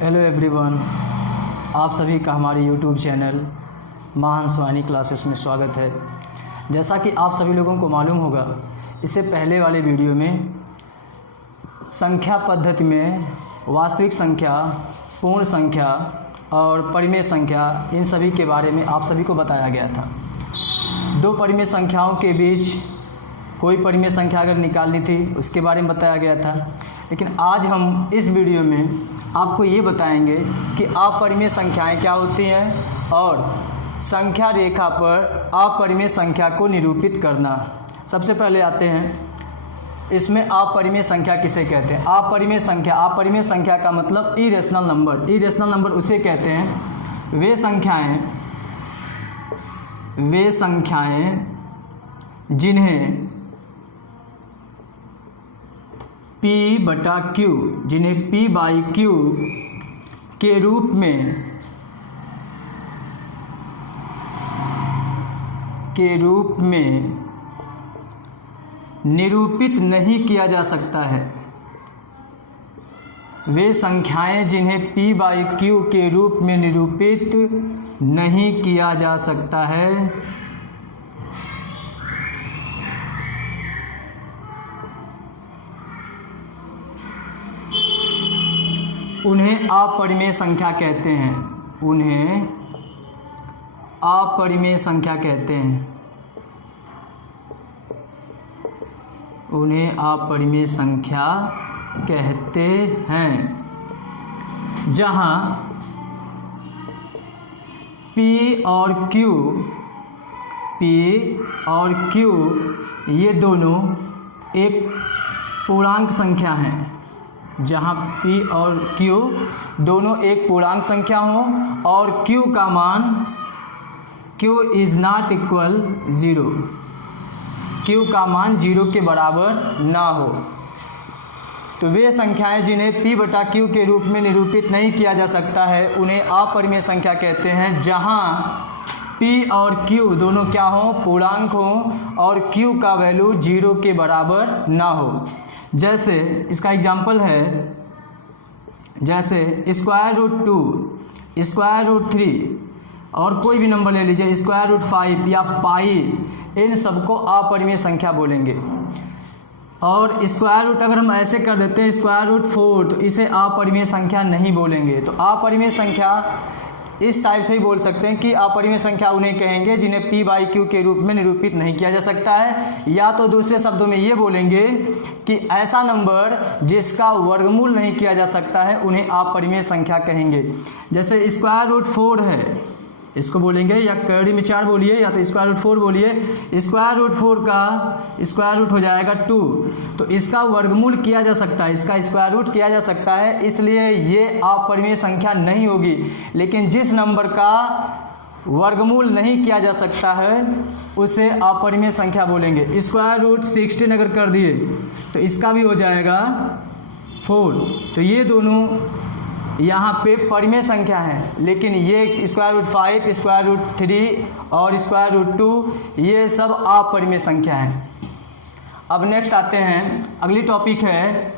Hello everyone, आप सभी का हमारे यूट्यूब चैनल महाहंस वाणी क्लासेस में स्वागत है। जैसा कि आप सभी लोगों को मालूम होगा, इससे पहले वाले वीडियो में संख्या पद्धति में वास्तविक संख्या, पूर्ण संख्या और परिमेय संख्या, इन सभी के बारे में आप सभी को बताया गया था। दो परिमेय संख्याओं के बीच कोई परिमेय संख्या अगर निकालनी थी उसके बारे में बताया गया था। लेकिन आज हम इस वीडियो में आपको ये बताएंगे कि अपरिमेय संख्याएं क्या होती हैं और संख्या रेखा पर अपरिमेय संख्या को निरूपित करना। सबसे पहले आते हैं इसमें अपरिमेय संख्या किसे कहते हैं। अपरिमेय संख्या का मतलब इरेशनल नंबर। इरेशनल नंबर उसे कहते हैं वे संख्याएं जिन्हें P/Q के रूप में निरूपित नहीं किया जा सकता है। वे संख्याएं जिन्हें P/Q के रूप में निरूपित नहीं किया जा सकता है उन्हें अपरिमेय संख्या कहते हैं। उन्हें अपरिमेय संख्या कहते हैं। उन्हें अपरिमेय संख्या कहते हैं जहां P और Q ये दोनों एक पूर्णांक संख्या हैं। जहाँ P और Q दोनों एक पूर्णांक संख्या हो और Q का मान Q is not equal 0, Q का मान 0 के बराबर ना हो, तो वे संख्याएं जिन्हें P/Q के रूप में निरूपित नहीं किया जा सकता है उन्हें अपरिमेय संख्या कहते हैं। जहाँ P और Q दोनों क्या हो, पूर्णांक हो और Q का वैल्यू 0 के बराबर ना हो। जैसे इसका एग्जाम्पल है, जैसे √2, √3 और कोई भी नंबर ले लीजिए, √5 या पाई, इन सबको अपरिमेय संख्या बोलेंगे। और स्क्वायर रूट अगर हम ऐसे कर देते हैं √4 तो इसे अपरिमेय संख्या नहीं बोलेंगे। तो अपरिमेय संख्या इस टाइप से ही बोल सकते हैं कि अपरिमेय संख्या उन्हें कहेंगे जिन्हें P/Q के रूप में निरूपित नहीं किया जा सकता है। या तो दूसरे शब्दों में ये बोलेंगे कि ऐसा नंबर जिसका वर्गमूल नहीं किया जा सकता है उन्हें अपरिमेय संख्या कहेंगे। जैसे √4 है, इसको बोलेंगे, या कड़ी में 4 बोलिए या तो √4 बोलिए। √4 का स्क्वायर रूट हो जाएगा 2, तो इसका वर्गमूल किया जा सकता है, इसका स्क्वायर रूट किया जा सकता है, इसलिए ये अपरिमेय संख्या नहीं होगी। लेकिन जिस नंबर का वर्गमूल नहीं किया जा सकता है उसे अपरिमेय संख्या बोलेंगे। √16 अगर कर दिए तो इसका भी हो जाएगा 4, तो ये दोनों यहाँ पे परिमेय संख्या है। लेकिन ये √5, √3 और √2 ये सब अपरिमेय संख्या है। अब नेक्स्ट आते हैं, अगली टॉपिक है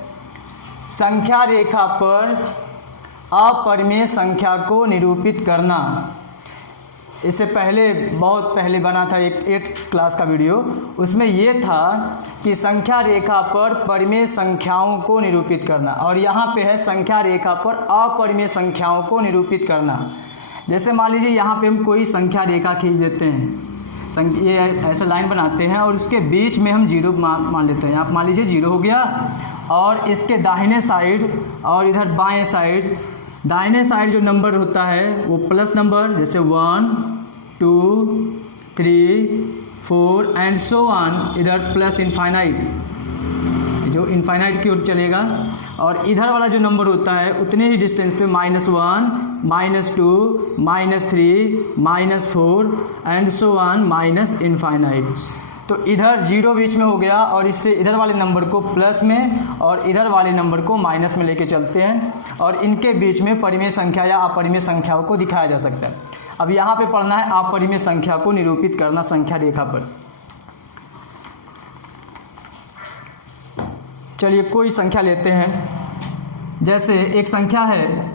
संख्या रेखा पर अपरिमेय संख्या को निरूपित करना। इससे पहले बहुत पहले बना था एक 8th क्लास का वीडियो, उसमें ये था कि संख्या रेखा पर परिमेय संख्याओं को निरूपित करना, और यहाँ पे है संख्या रेखा पर अपरिमेय संख्याओं को निरूपित करना। जैसे मान लीजिए यहाँ पे हम कोई संख्या रेखा खींच देते हैं, ये ऐसा लाइन बनाते हैं और उसके बीच में हम 0 मान लेते हैं। आप मान लीजिए 0 हो गया, और इसके दाहिने साइड और इधर बाएँ साइड, दाहिने साइड जो नंबर होता है वो प्लस नंबर, जैसे 1, 2, 3, 4 एंड सो ऑन, इधर प्लस इनफाइनाइट, जो इनफाइनाइट की ओर चलेगा। और इधर वाला जो नंबर होता है उतने ही डिस्टेंस पे -1, -2, -3, -4 एंड सो ऑन -इनफाइनाइट। तो इधर 0 बीच में हो गया, और इससे इधर वाले नंबर को प्लस में और इधर वाले नंबर को माइनस में लेके चलते हैं, और इनके बीच में परिमेय संख्या या अपरिमेय संख्याओं को दिखाया जा सकता है। अब यहाँ पे पढ़ना है अपरिमेय संख्या को निरूपित करना संख्या रेखा पर। चलिए कोई संख्या लेते हैं। जैसे एक संख्या है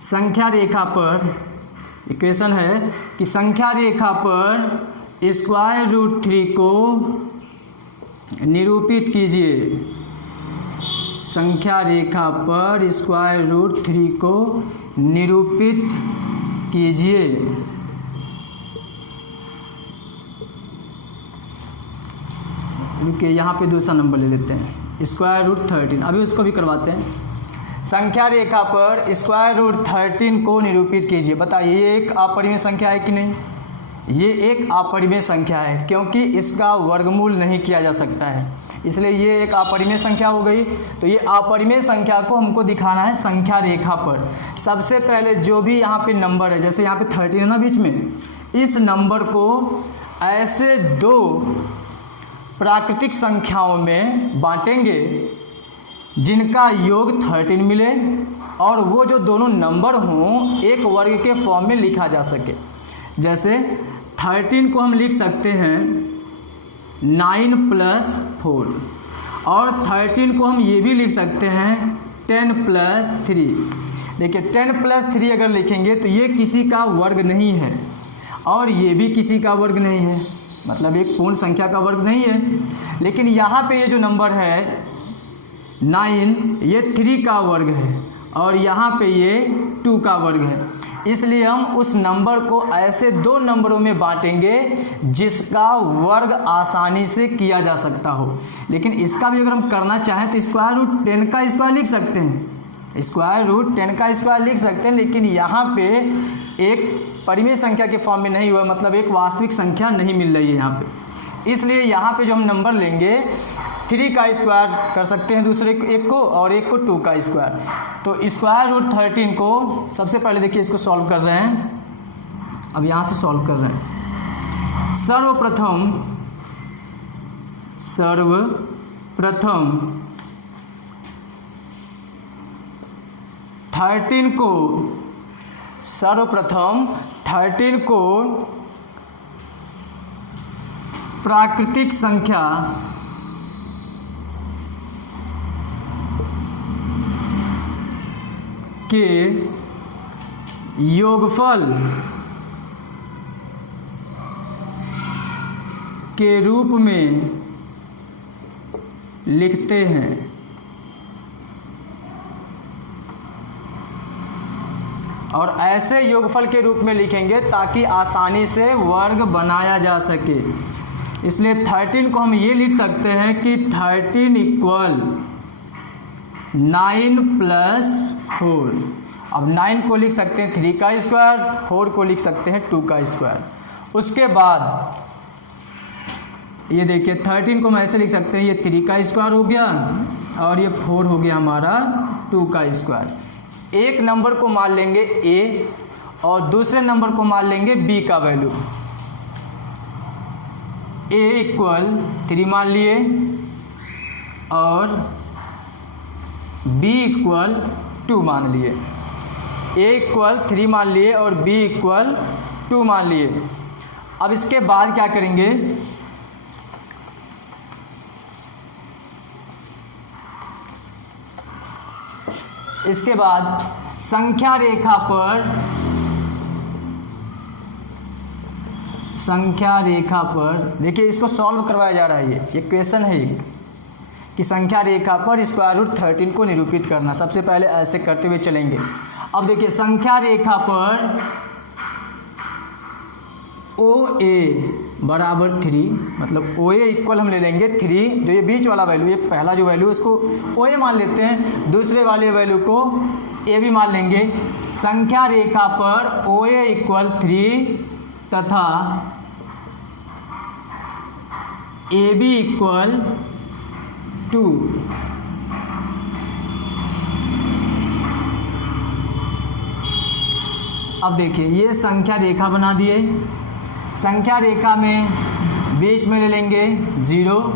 संख्या रेखा पर, इक्वेशन है कि संख्या रेखा पर स्क्वायर रूट 3 को निरूपित कीजिए। संख्या रेखा पर स्क्वायर रूट 3 को निरूपित कीजिए। रुकिए, यहाँ पे दूसरा नंबर ले लेते हैं, स्क्वायर रूट 13। अभी उसको भी करवाते हैं। संख्या रेखा पर स्क्वायर रूट 13 को निरूपित कीजिए। बताइए ये एक अपरिमेय संख्या है कि नहीं? ये एक अपरिमेय संख्या है, क्योंकि इसका वर्गमूल नहीं किया जा सकता है, इसलिए ये एक अपरिमेय संख्या हो गई। तो ये अपरिमेय संख्या को हमको दिखाना है संख्या रेखा पर। सबसे पहले जो भी यहाँ पे नंबर है, जैसे यहाँ पे 13 है ना बीच में, इस नंबर को ऐसे दो प्राकृतिक संख्याओं में बांटेंगे जिनका योग 13 मिले और वो जो दोनों नंबर हों एक वर्ग के फॉर्म में लिखा जा सके। जैसे 13 को हम लिख सकते हैं 9 + 4 और 13 को हम ये भी लिख सकते हैं 10 + 3। देखिए 10 + 3 अगर लिखेंगे तो ये किसी का वर्ग नहीं है और ये भी किसी का वर्ग नहीं है, मतलब एक पूर्ण संख्या का वर्ग नहीं है। लेकिन यहाँ पे ये जो नंबर है 9, ये 3 का वर्ग है और यहाँ पे ये 2 का वर्ग है, इसलिए हम उस नंबर को ऐसे दो नंबरों में बांटेंगे जिसका वर्ग आसानी से किया जा सकता हो। लेकिन इसका भी अगर हम करना चाहें तो स्क्वायर रूट 10 का स्क्वायर लिख सकते हैं, स्क्वायर रूट 10 का स्क्वायर लिख सकते हैं, लेकिन यहाँ पे एक परिमेय संख्या के फॉर्म में नहीं हुआ, मतलब एक वास्तविक संख्या नहीं मिल रही है यहाँ पे। इसलिए यहाँ पे जो हम नंबर लेंगे 3 का स्क्वायर कर सकते हैं दूसरे एक को, और एक को 2 का स्क्वायर। तो स्क्वायर रूट 13 को सबसे पहले देखिए इसको सॉल्व कर रहे हैं। अब यहाँ से सॉल्व कर रहे हैं। सर्वप्रथम 13 को प्राकृतिक संख्या के योगफल के रूप में लिखते हैं। और ऐसे योगफल के रूप में लिखेंगे ताकि आसानी से वर्ग बनाया जा सके। इसलिए 13 को हम ये लिख सकते हैं कि 13 = 9 + 4। अब 9 को लिख सकते हैं 3 का स्क्वायर, 4 को लिख सकते हैं 2 का स्क्वायर। उसके बाद ये देखिए 13 को हम ऐसे लिख सकते हैं, ये 3 का स्क्वायर हो गया और ये 4 हो गया हमारा 2 का स्क्वायर। एक नंबर को मान लेंगे a और दूसरे नंबर को मान लेंगे b का वैल्यू। a = 3 मान लिए और b = 2 मान लिए। a = 3 मान लिए और b = 2 मान लिए। अब इसके बाद क्या करेंगे, इसके बाद संख्या रेखा पर देखिए इसको सॉल्व करवाया जा रहा है। ये क्वेश्चन है एक कि संख्या रेखा पर स्क्वायर रूट 13 को निरूपित करना। सबसे पहले ऐसे करते हुए चलेंगे। अब देखिए संख्या रेखा पर OA = 3, मतलब OA इक्वल हम ले लेंगे 3, जो ये बीच वाला वैल्यू, ये पहला जो वैल्यू उसको OA मान लेते हैं, दूसरे वाले वैल्यू को AB मान लेंगे। संख्या रेखा पर OA = 3 तथा AB = 2। अब देखिए ये संख्या रेखा बना दिए। संख्या रेखा में बीच में ले लेंगे 0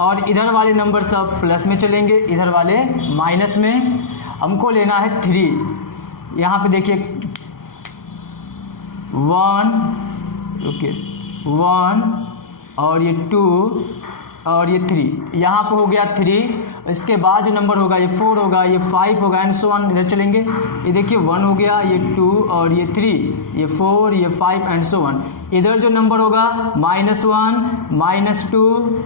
और इधर वाले नंबर सब प्लस में चलेंगे, इधर वाले माइनस में। हमको लेना है 3। यहाँ पे देखिए 1 और ये 2 और ये 3, यहाँ पे हो गया 3। इसके बाद जो नंबर होगा ये 4 होगा, ये 5 होगा एंड सो ऑन। इधर चलेंगे, ये देखिए 1 हो गया, ये 2 और ये 3, ये 4, ये 5 एंड सो ऑन। इधर जो नंबर होगा -1, -2,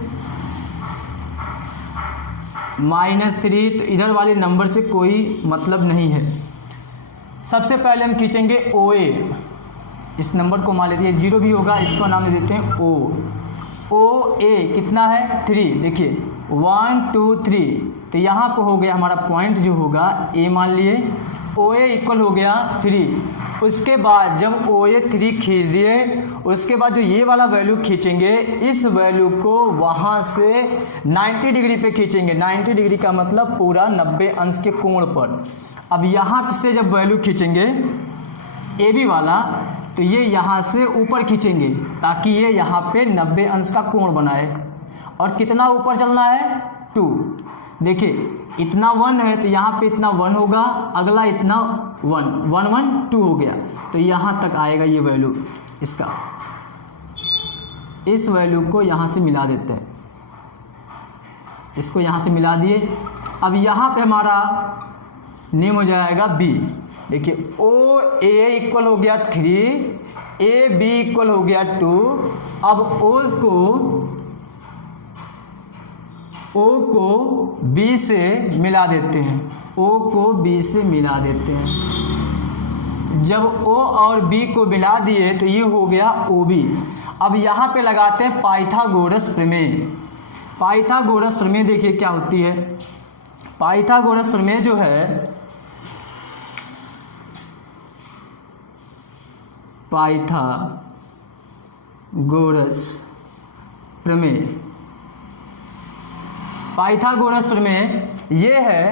-3, तो इधर वाले नंबर से कोई मतलब नहीं है। सबसे पहले हम खींचेंगे OA, इस नंबर को मान लेते हैं 0 भी होगा, इसका नाम दे देते हैं OA कितना है 3। देखिए 1 2 3, तो यहाँ पे हो गया हमारा पॉइंट जो होगा A मान लिए, OA इक्वल हो गया 3। उसके बाद जब OA 3 खींच दिए, उसके बाद जो ये वाला वैल्यू खींचेंगे, इस वैल्यू को वहाँ से 90 डिग्री पे खींचेंगे। 90 डिग्री का मतलब पूरा 90 अंश के कोण पर। अब यहाँ से जब वैल्यू खींचेंगे AB वाला, तो ये यहाँ से ऊपर खींचेंगे ताकि ये यहाँ पे 90 अंश का कोण बनाए। और कितना ऊपर चलना है 2। देखिए इतना 1 है तो यहाँ पे इतना 1 होगा, अगला इतना 1 1 1 2 हो गया, तो यहाँ तक आएगा ये वैल्यू इसका। इस वैल्यू को यहाँ से मिला देते हैं, इसको यहाँ से मिला दिए। अब यहाँ पे हमारा नेम हो जाएगा B। देखिए OA इक्वल हो गया 3, AB इक्वल हो गया 2। अब O को B से मिला देते हैं, O को B से मिला देते हैं। जब O और B को मिला दिए तो ये हो गया OB। अब यहाँ पे लगाते हैं पाइथागोरस प्रमेय। पाइथागोरस प्रमेय देखिए क्या होती है। पाइथागोरस प्रमेय जो है, पाइथागोरस प्रमेय, पाइथागोरस प्रमेय ये है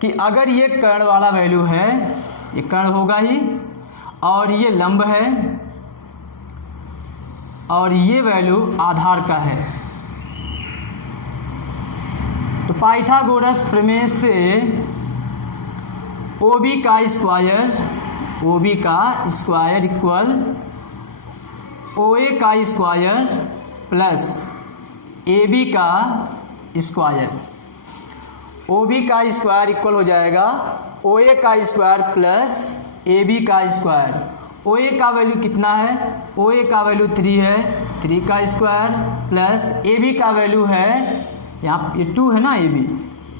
कि अगर ये कर्ण वाला वैल्यू है, ये कर्ण होगा ही, और ये लंब है, और ये वैल्यू आधार का है, तो पाइथागोरस प्रमेय से OB का स्क्वायर इक्वल OA का स्क्वायर प्लस AB का स्क्वायर। OB का स्क्वायर इक्वल हो जाएगा OA का स्क्वायर प्लस AB का स्क्वायर। OA का वैल्यू कितना है, OA का वैल्यू 3 है, 3 का स्क्वायर प्लस AB का वैल्यू है, यहाँ ये 2 है ना, AB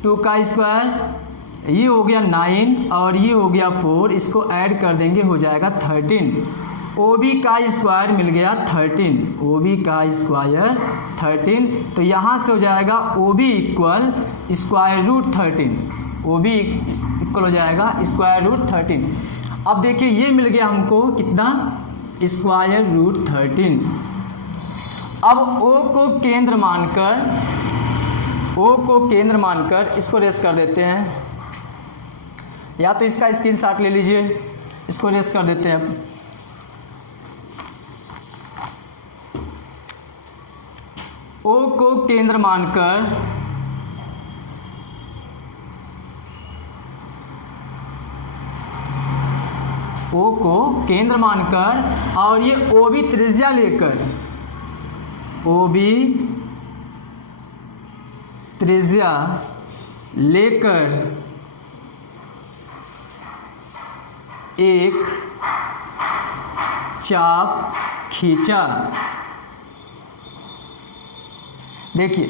2 का स्क्वायर, ये हो गया 9 और ये हो गया 4, इसको ऐड कर देंगे हो जाएगा 13। OB का स्क्वायर मिल गया 13, OB का स्क्वायर 13, तो यहाँ से हो जाएगा OB equal square root 13, OB equal हो जाएगा स्क्वायर रूट 13। अब देखिए ये मिल गया हमको कितना, स्क्वायर रूट 13। अब O को केंद्र मानकर इसको रेस कर देते हैं, या तो इसका स्क्रीनशॉट ले लीजिए, इसको रेस कर देते हैं। अब O को केंद्र मानकर और ये OB त्रिज्या लेकर, OB त्रिज्या लेकर एक चाप खींचा। देखिए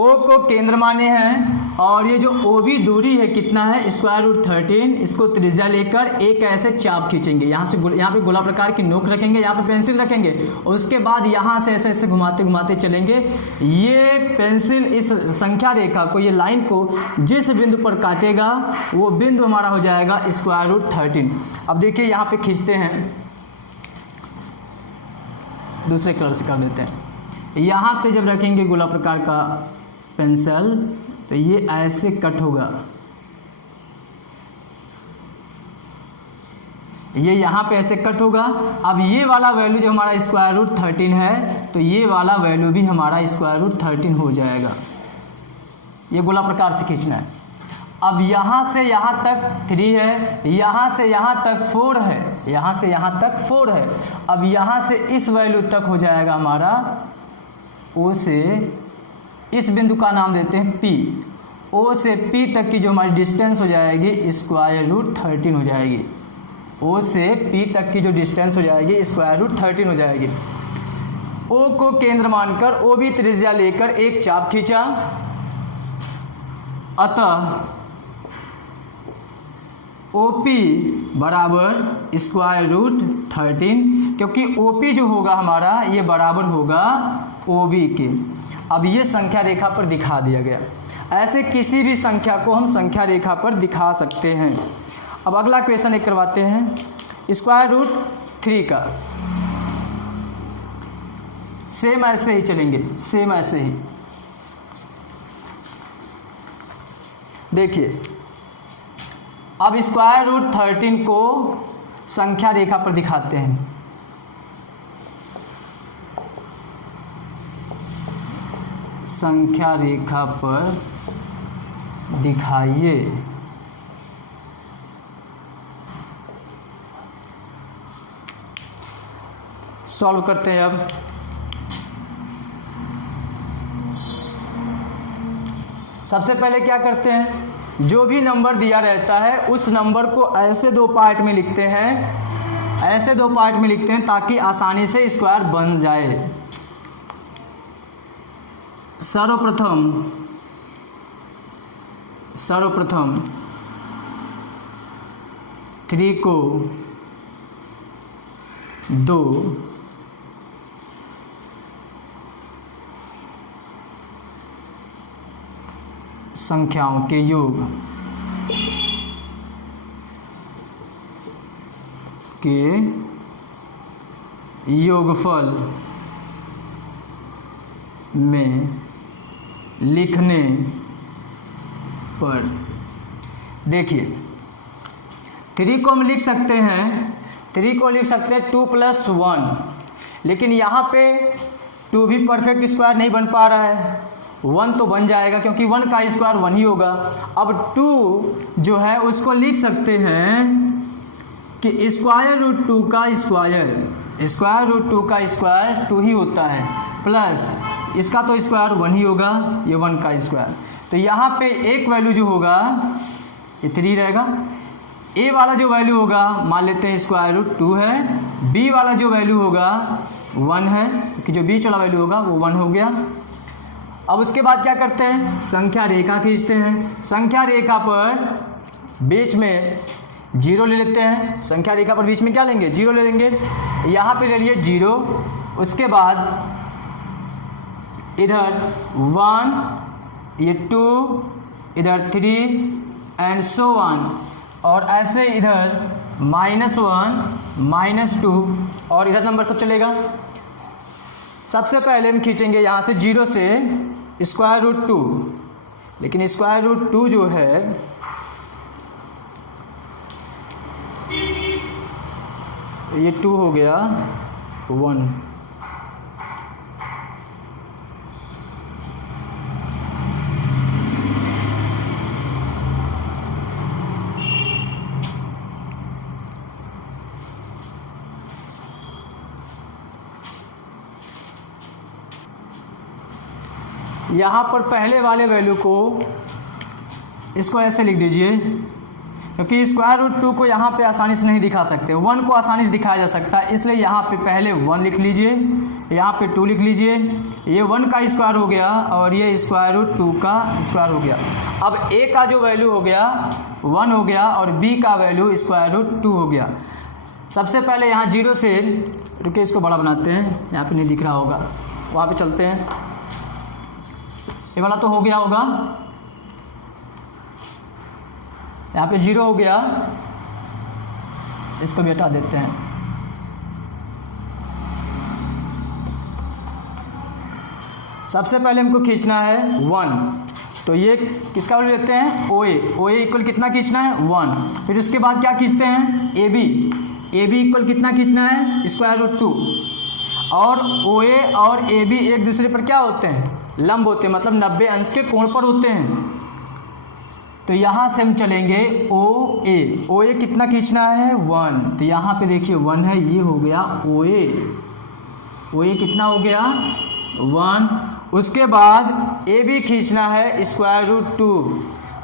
O को केंद्र माने हैं और ये जो OB दूरी है कितना है, स्क्वायर रूट 13, इसको त्रिज्या लेकर एक ऐसे चाप खींचेंगे। यहाँ पे गोला प्रकार की नोक रखेंगे, यहाँ पे पेंसिल रखेंगे और उसके बाद यहाँ से ऐसे ऐसे घुमाते घुमाते चलेंगे। ये पेंसिल इस संख्या रेखा को, ये लाइन को जिस बिंदु पर काटेगा वो बिंदु हमारा हो जाएगा स्क्वायर रूट 13। अब देखिए यहाँ पे खींचते हैं, दूसरे कलर से कर देते हैं। यहाँ पे जब रखेंगे गोला प्रकार का पेंसिल तो ये ऐसे कट होगा, ये यहाँ पे ऐसे कट होगा। अब ये वाला वैल्यू जो हमारा स्क्वायर रूट 13 है, तो ये वाला वैल्यू भी हमारा स्क्वायर रूट 13 हो जाएगा। ये गोला प्रकार से खींचना है। अब यहाँ से यहाँ तक 3 है, यहाँ से यहाँ तक 4 है, यहाँ से यहाँ तक 4 है। अब यहाँ से इस वैल्यू तक हो जाएगा हमारा O से इस बिंदु का नाम देते हैं P। O से P तक की जो हमारी डिस्टेंस हो जाएगी स्क्वायर रूट 13 हो जाएगी। O से P तक की जो डिस्टेंस हो जाएगी स्क्वायर रूट 13 हो जाएगी। O को केंद्र मानकर OB त्रिज्या लेकर एक चाप खींचा, अतः OP बराबर स्क्वायर रूट 13, क्योंकि OP जो होगा हमारा ये बराबर होगा OB के। अब ये संख्या रेखा पर दिखा दिया गया। ऐसे किसी भी संख्या को हम संख्या रेखा पर दिखा सकते हैं। अब अगला क्वेश्चन एक करवाते हैं स्क्वायर रूट 3 का। सेम ऐसे ही चलेंगे, सेम ऐसे ही। देखिए अब स्क्वायर रूट 13 को संख्या रेखा पर दिखाते हैं। संख्या रेखा पर दिखाइए। सॉल्व करते हैं। अब सबसे पहले क्या करते हैं, जो भी नंबर दिया रहता है उस नंबर को ऐसे दो पार्ट में लिखते हैं, ऐसे दो पार्ट में लिखते हैं ताकि आसानी से स्क्वायर बन जाए। सर्वप्रथम 3 को 2 संख्याओं के योग के योगफल में लिखने पर, देखिए 3 को हम लिख सकते हैं, 3 को लिख सकते हैं 2 + 1, लेकिन यहाँ पे 2 भी परफेक्ट स्क्वायर नहीं बन पा रहा है। 1 तो बन जाएगा क्योंकि 1 का स्क्वायर 1 ही होगा। अब 2 जो है उसको लिख सकते हैं कि स्क्वायर रूट 2 का स्क्वायर, स्क्वायर रूट 2 का स्क्वायर 2 ही होता है, प्लस इसका तो स्क्वायर 1 ही होगा, ये 1 का स्क्वायर। तो यहाँ पे एक वैल्यू जो होगा ये 3 रहेगा। ए वाला जो वैल्यू होगा मान लेते हैं स्क्वायर रूट 2 है, बी वाला जो वैल्यू होगा 1 है, क्योंकि जो बीच वाला वैल्यू होगा वो 1 हो गया। अब उसके बाद क्या करते हैं, संख्या रेखा खींचते हैं। संख्या रेखा पर बीच में 0 ले लेते हैं। संख्या रेखा पर बीच में क्या लेंगे, 0 ले लेंगे। यहाँ पे ले लिए 0, उसके बाद इधर 1, ये 2, इधर 3 एंड सो ऑन, और ऐसे इधर -1, -2 और इधर नंबर सब चलेगा। सबसे पहले हम खींचेंगे यहाँ से 0 से स्क्वायर रूट 2, लेकिन स्क्वायर रूट 2 जो है ये 2 हो गया 1। यहाँ पर पहले वाले वैल्यू को इसको ऐसे लिख दीजिए, क्योंकि स्क्वायर रूट 2 को यहाँ पे आसानी से नहीं दिखा सकते, 1 को आसानी से दिखाया जा सकता है, इसलिए यहाँ पे पहले 1 लिख लीजिए, यहाँ पे 2 लिख लीजिए। ये 1 का स्क्वायर हो गया और ये स्क्वायर रूट 2 का स्क्वायर हो गया। अब ए का जो वैल्यू हो गया 1 हो गया और बी का वैल्यू स्क्वायर रूट 2 हो गया। सबसे पहले यहाँ 0 से, रुके इसको बड़ा बनाते हैं, यहाँ पे नहीं दिख रहा होगा, वहाँ पे चलते हैं। ये वाला तो हो गया होगा, यहाँ पे 0 हो गया, इसको भी हटा देते हैं। सबसे पहले हमको खींचना है 1, तो ये किसका वैल्यू लेते हैं, OA इक्वल कितना खींचना है 1। फिर उसके बाद क्या खींचते हैं AB इक्वल कितना खींचना है स्क्वायर रूट 2। और OA और AB एक दूसरे पर क्या होते हैं, लंब होते हैं, मतलब 90 अंश के कोण पर होते हैं। तो यहाँ से हम चलेंगे OA कितना खींचना है 1, तो यहाँ पे देखिए 1 है, ये हो गया OA कितना हो गया 1, उसके बाद ए भी खींचना है स्क्वायर रूट 2।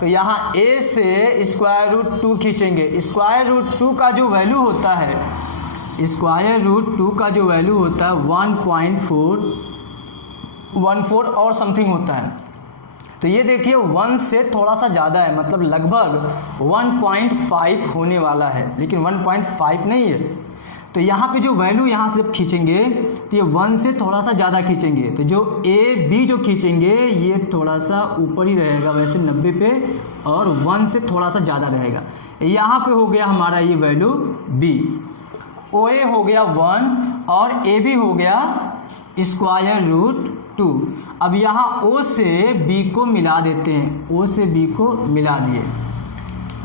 तो यहाँ ए से स्क्वायर रूट 2 खींचेंगे। स्क्वायर रूट 2 का जो वैल्यू होता है, स्क्वायर रूट 2 का जो वैल्यू होता है 1.414 और समथिंग होता है। तो ये देखिए 1 से थोड़ा सा ज़्यादा है, मतलब लगभग 1.5 होने वाला है, लेकिन 1.5 नहीं है। तो यहाँ पे जो वैल्यू यहाँ से खींचेंगे तो ये 1 से थोड़ा सा ज़्यादा खींचेंगे। तो जो ए बी जो खींचेंगे ये थोड़ा सा ऊपर ही रहेगा वैसे 90 पे, और 1 से थोड़ा सा ज़्यादा रहेगा। यहाँ पे हो गया हमारा ये वैल्यू बी। ओ ए हो गया 1 और ए बी हो गया स्क्वायर रूट 2। अब यहाँ ओ से बी को मिला देते हैं। ओ से बी को मिला दिए।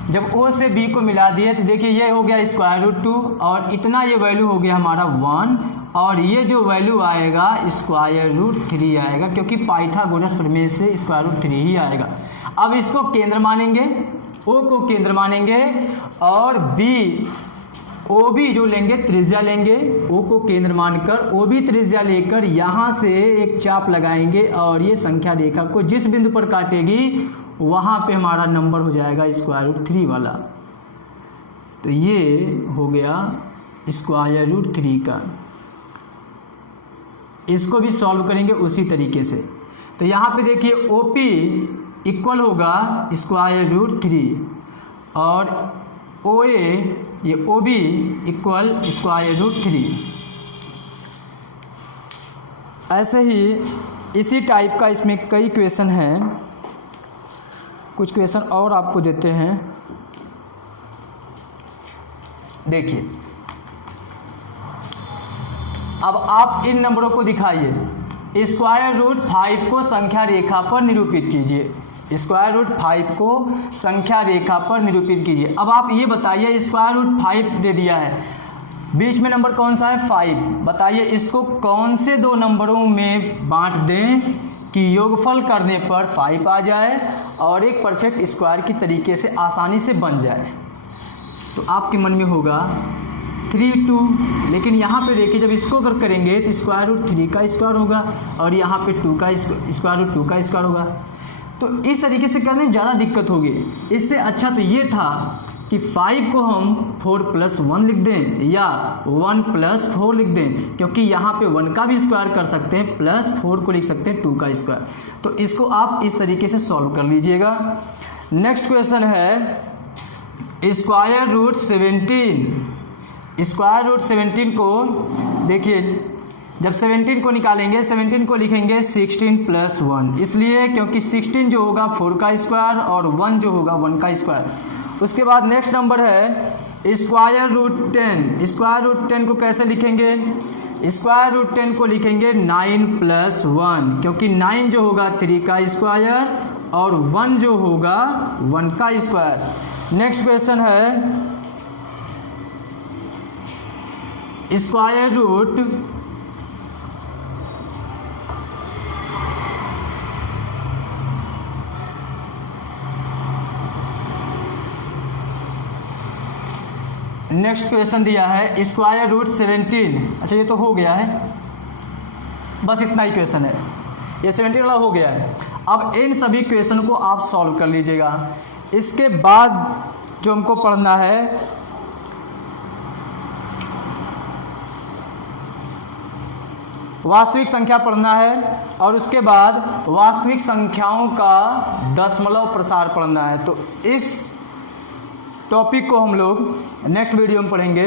जब ओ से बी को मिला दिए तो देखिए ये हो गया स्क्वायर रूट 2 और इतना ये वैल्यू हो गया हमारा 1, और ये जो वैल्यू आएगा स्क्वायर रूट 3 आएगा, क्योंकि पाइथागोरस प्रमेय से स्क्वायर रूट 3 ही आएगा। अब इसको केंद्र मानेंगे, ओ को केंद्र मानेंगे, और बी ओ भी जो लेंगे त्रिज्या लेंगे। ओ को केंद्र मानकर ओ भी त्रिज्या लेकर यहाँ से एक चाप लगाएंगे, और ये संख्या रेखा को जिस बिंदु पर काटेगी वहाँ पे हमारा नंबर हो जाएगा स्क्वायर रूट 3 वाला। तो ये हो गया स्क्वायर रूट 3 का। इसको भी सॉल्व करेंगे उसी तरीके से। तो यहाँ पे देखिए ओ पी इक्वल होगा स्क्वायर रूट 3 और ओ ए ये O B equal square root 3। ऐसे ही इसी टाइप का इसमें कई क्वेश्चन हैं। कुछ क्वेश्चन और आपको देते हैं, देखिए। अब आप इन नंबरों को दिखाइए। स्क्वायर रूट 5 को संख्या रेखा पर निरूपित कीजिए। स्क्वायर रूट 5 को संख्या रेखा पर निरूपित कीजिए। अब आप ये बताइए, स्क्वायर रूट 5 दे दिया है, बीच में नंबर कौन सा है 5, बताइए इसको कौन से दो नंबरों में बांट दें कि योगफल करने पर 5 आ जाए और एक परफेक्ट स्क्वायर की तरीके से आसानी से बन जाए। तो आपके मन में होगा 3 2, लेकिन यहाँ पे देखिए जब इसको अगर करेंगे तो स्क्वायर रूट 3 का स्क्वायर होगा और यहाँ पे 2 का स्क्वायर रूट 2 का स्क्वायर होगा। तो इस तरीके से करने में ज़्यादा दिक्कत होगी। इससे अच्छा तो ये था कि 5 को हम 4+1 लिख दें या 1+4 लिख दें, क्योंकि यहाँ पे 1 का भी स्क्वायर कर सकते हैं, +4 को लिख सकते हैं 2 का स्क्वायर। तो इसको आप इस तरीके से सॉल्व कर लीजिएगा। नेक्स्ट क्वेश्चन है स्क्वायर रूट 17। स्क्वायर रूट 17 को देखिए, जब 17 को निकालेंगे, 17 को लिखेंगे 16+1, इसलिए क्योंकि 16 जो होगा 4 का स्क्वायर और 1 जो होगा 1 का स्क्वायर। उसके बाद नेक्स्ट नंबर है स्क्वायर रूट 10। स्क्वायर रूट 10 को कैसे लिखेंगे? स्क्वायर रूट 10 को लिखेंगे 9+1, क्योंकि 9 जो होगा 3 का स्क्वायर और 1 जो होगा 1 का स्क्वायर। नेक्स्ट क्वेश्चन है स्क्वायर रूट नेक्स्ट क्वेश्चन दिया है स्क्वायर रूट 17। अच्छा ये तो हो गया है, बस इतना ही क्वेश्चन है, ये 17 वाला हो गया है। अब इन सभी क्वेश्चन को आप सॉल्व कर लीजिएगा। इसके बाद जो हमको पढ़ना है वास्तविक संख्या पढ़ना है, और उसके बाद वास्तविक संख्याओं का दशमलव प्रसार पढ़ना है। तो इस टॉपिक को हम लोग नेक्स्ट वीडियो में पढ़ेंगे।